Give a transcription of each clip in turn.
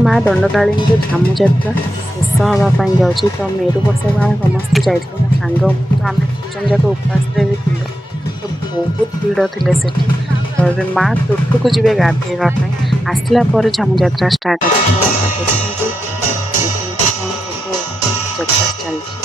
माँ दंडकाली झामु जात्रा शेष हाँपाई जाऊँगी। तो मेरु बसा आम समस्ते जाइलु मो सांग तो आम तीन जाक उपास भी थिलु। तो बहुत भीड़ थे सेठी। तो माँ तुठु को जी गाधेवाई आसला झामु जात्रा स्टार्ट देखो कौन सब जात्रा चलती।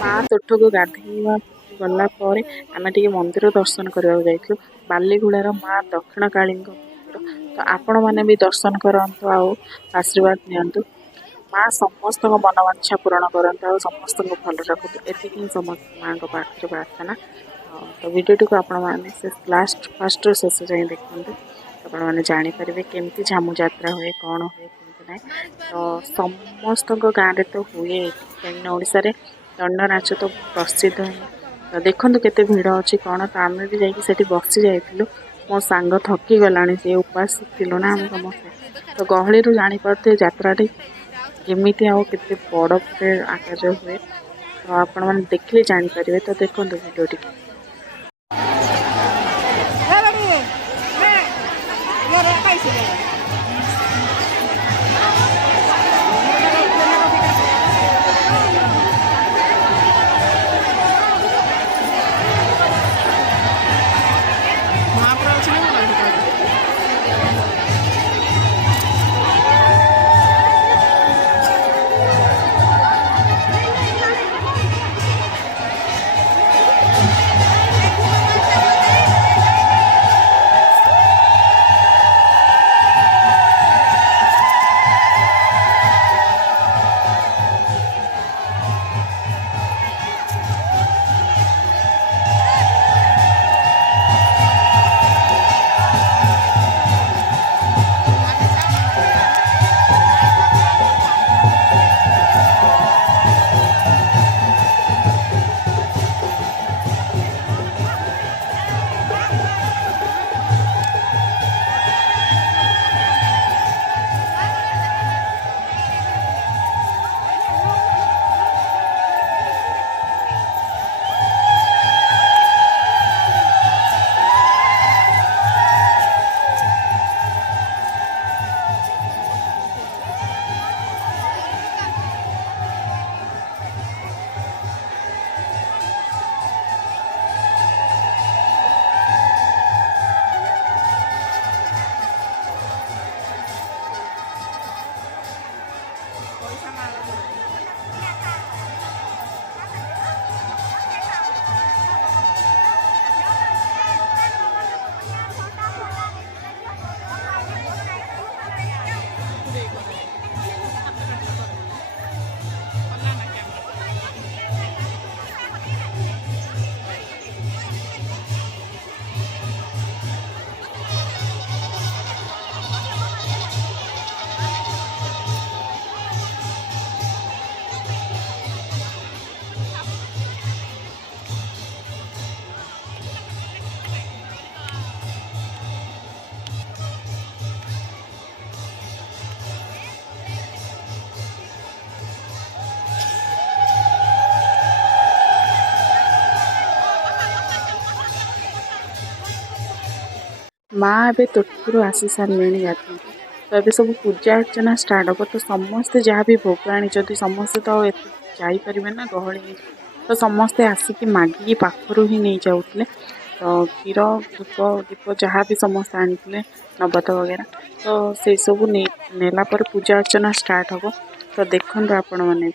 माँ तुठ को गाधेवा गला आम टे मंदिर दर्शन करने जाइलु बालीगुड़ार माँ दक्षिण काली मंदिर। तो आपण मैंने भी दर्शन करंतु आशीर्वाद नियंतु। माँ समस्त मनोवांछा पूरण करंतु समस्त भल रखु एति समस्त माँ पाखे प्रार्थना। तो वीडियो टी को आपण मैंने लास्ट फर्स्ट शेष जाए देखते आपण मैंने जापर केमती झामु जात्रा हुए कौन हुए ना। तो समस्त गाँव तो हुए कहीं ओडिशा रे दंड नाच तो प्रसिद्ध है। तो देखो केते भीड़ अच्छी कौन। तो आम भी जाकि बसी जाइलु मो सांग थकी गलानी से उपास थिलु ना आम समस्ते। तो गहली जापारे यात्रा केमिति आउ केते बड़ आकार हुए। तो आपण मैंने देखिले जापर। तो देखो वीडियो टी माँ एबे तोठरू आसी सारे गाधेई तो ये सब पूजा अर्चना स्टार्ट हम तो समस्ते जहाँ भी भोग आनी समस्ते तो जापर ना गहली तो समस्ते आसिक मागिकी पाखर ही नहीं जाऊे तो क्षीर धूप दीप जहाँ भी समस्ते आनी नबत वगैरह तो से सब नेला पर पूजा अर्चना स्टार्ट हम तो देखो आपण मैंने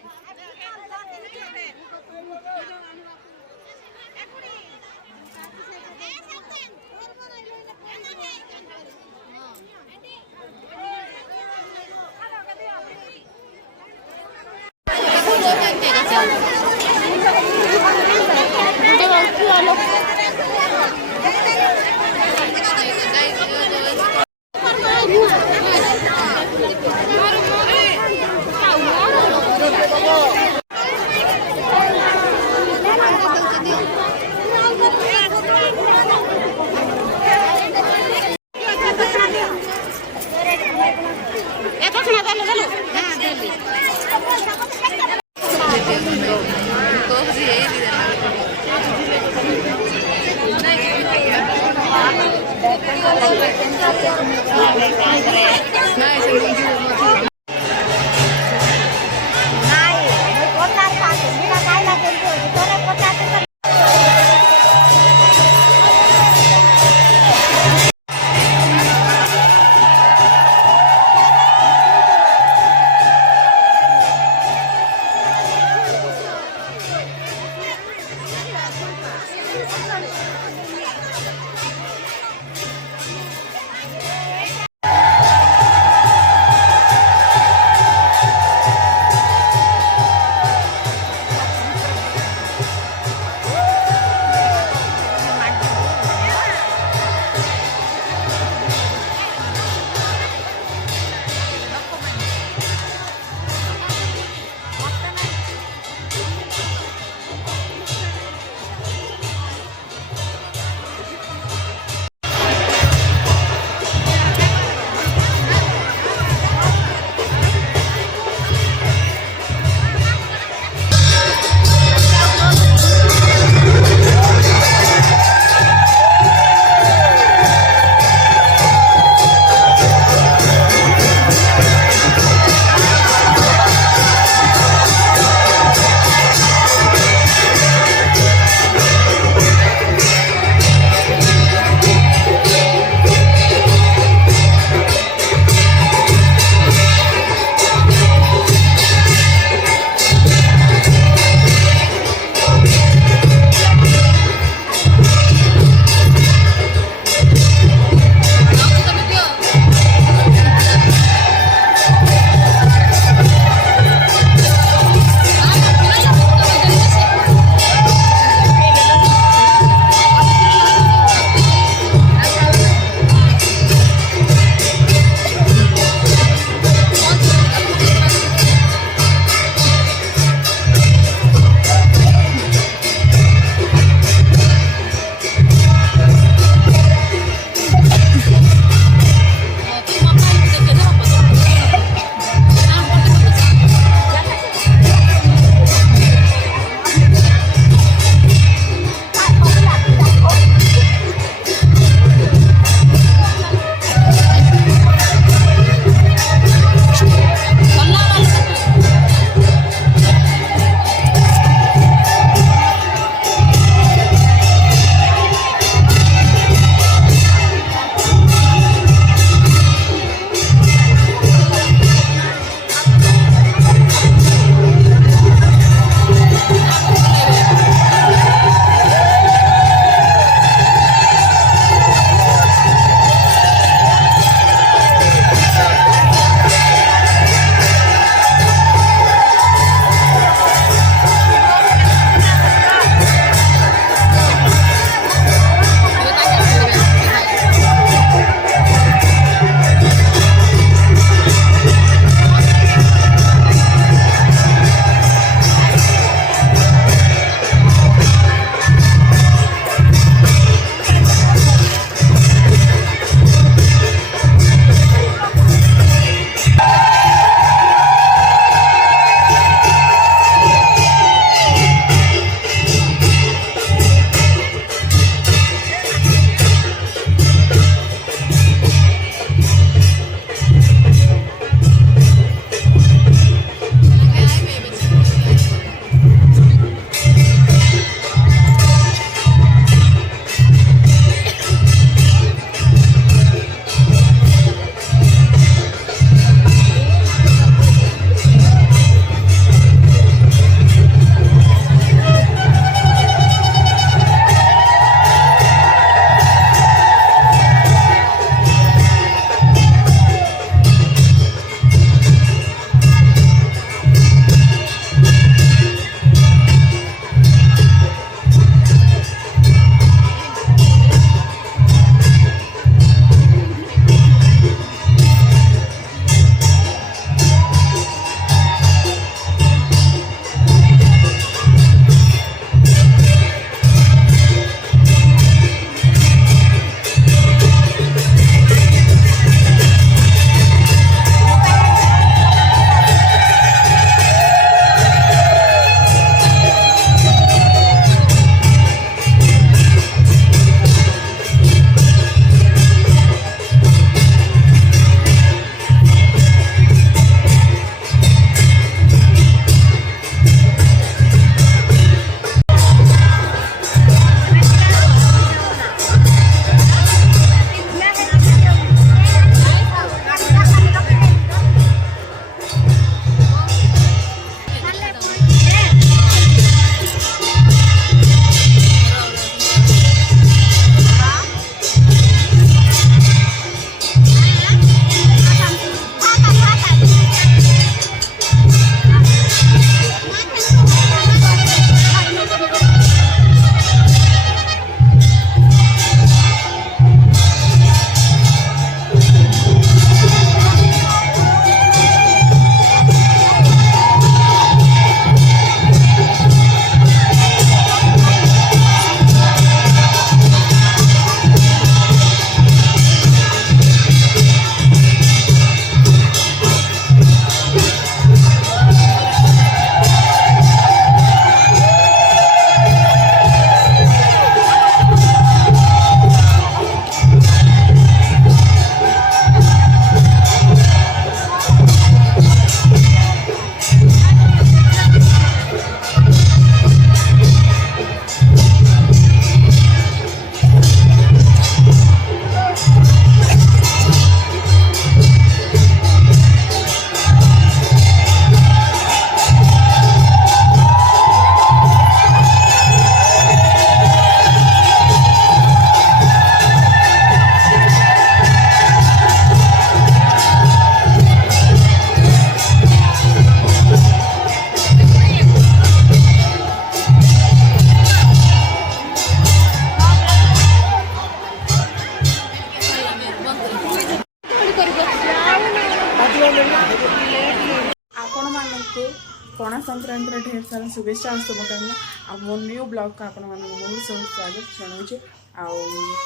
संक्रांति ढेर सारा शुभेच्छा और शुभकामना आ मो न्यू ब्लॉग को आपण मन बहुत सब स्वागत जनाऊे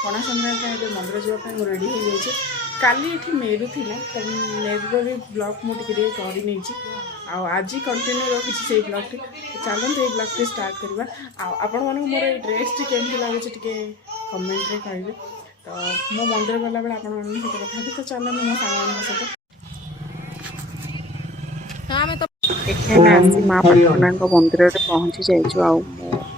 पणा संक्रांति मंदिर जावाई रेडी हो जाए काली ये मेरु थी तो मेरु भी ब्लॉग मुझे करनी आज कंटिन्यू रखी से ब्लॉग टी चलते ये ब्लॉग टी स्टार्ट करवा आपण मन मोर ड्रेस टी केमती लगुच कमेंट रे कहे तो मो मंदिर गला बेले आपण सहित कथा तो चलते मो सांग सहित आसी माँ पटना मंदिर में पहुँची जाइए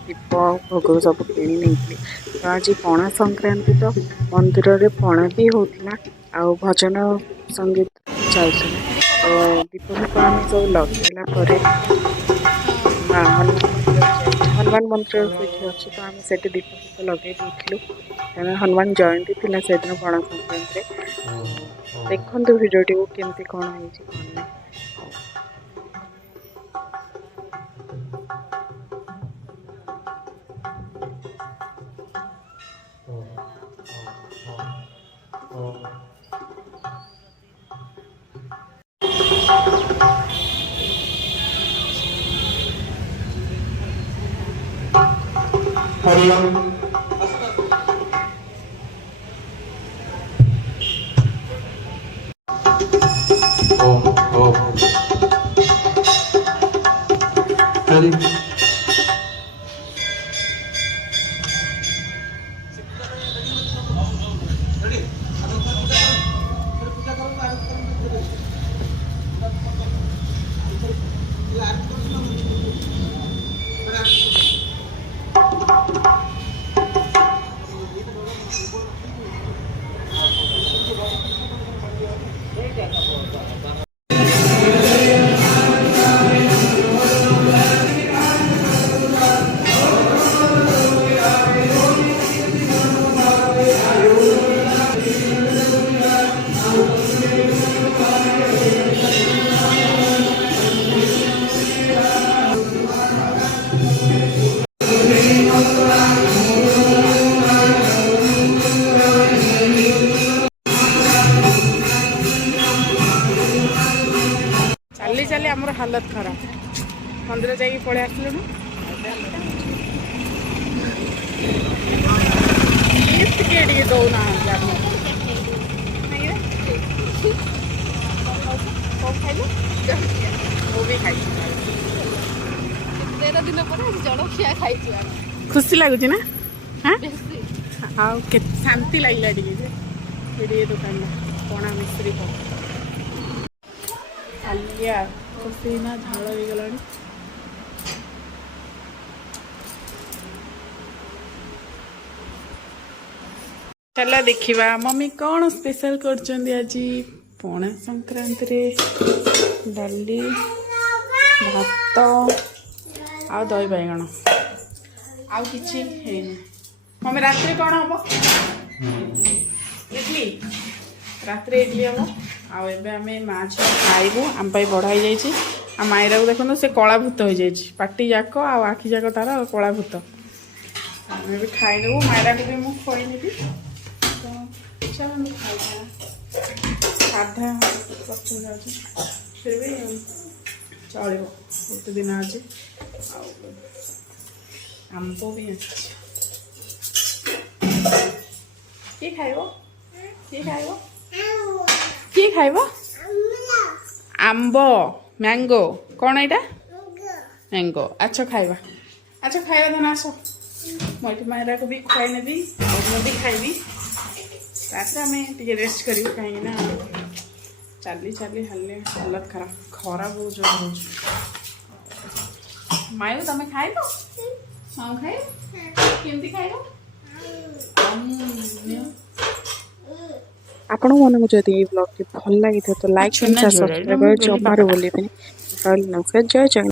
दीप भोग सब किणी नहीं तो आज पणा संक्रांति तो मंदिर में पणा भी होता आ भजन संगीत चलता तो दीप भोग आम सब लगेला हनुमान मंदिर अच्छे तो आम से दीप भोग लगे देलु हनुमान जयंती थी से दिन पणा संक्रांति देखो भिडियोटी को केमती कौन हो हरिओम ओम ओम हरि चली चली आमर हालत खराब मंदिर जाकि पलि आसलु दौना खुशी लगुच ना हाँ शांति लगे टे दुकान पणा मिश्री आलिया खुशी ना झाल हो गला चला देखिबा मम्मी कौन स्पेशल कर आज पणा संक्रांति रे डाली भात आ दही बैगण आउ किछि हेनी मम्मी रात कौन हम इडली रात इडली हम आम माँ झील खाइबू आम बढ़ाई जाइए आ मायरा को देखो से कला भूत हो जाए पाटी जाक आखि जाक तार कला भूत आम भी खाईदेबू मायरा को भी मुझे खुआनी तो चलो खाई साधा पसंद अच्छे फिर भी चलो गोटे दिन अच्छे आंब भी अच्छे किए खाइब किए खाइब किए खाइब आंब मैंगो कौन यहाँ मैंगो अच्छा खाइबा अच्छा खाइबा देना आस मुझे मायरा को भी खुआई नेबी मुझे खाइबी तापर आम टे रेस्ट करूँ कहीं चली चली हाले हालत खराब खरा बहुत जोर हो मायू तुम खाइब हाँ खाइब केमती खाइब आपण मन जदि ये ब्लॉग भल लगी तो लाइक एंड सब्सक्राइब जमार बोली नमस्कार जय जगन्नाथ।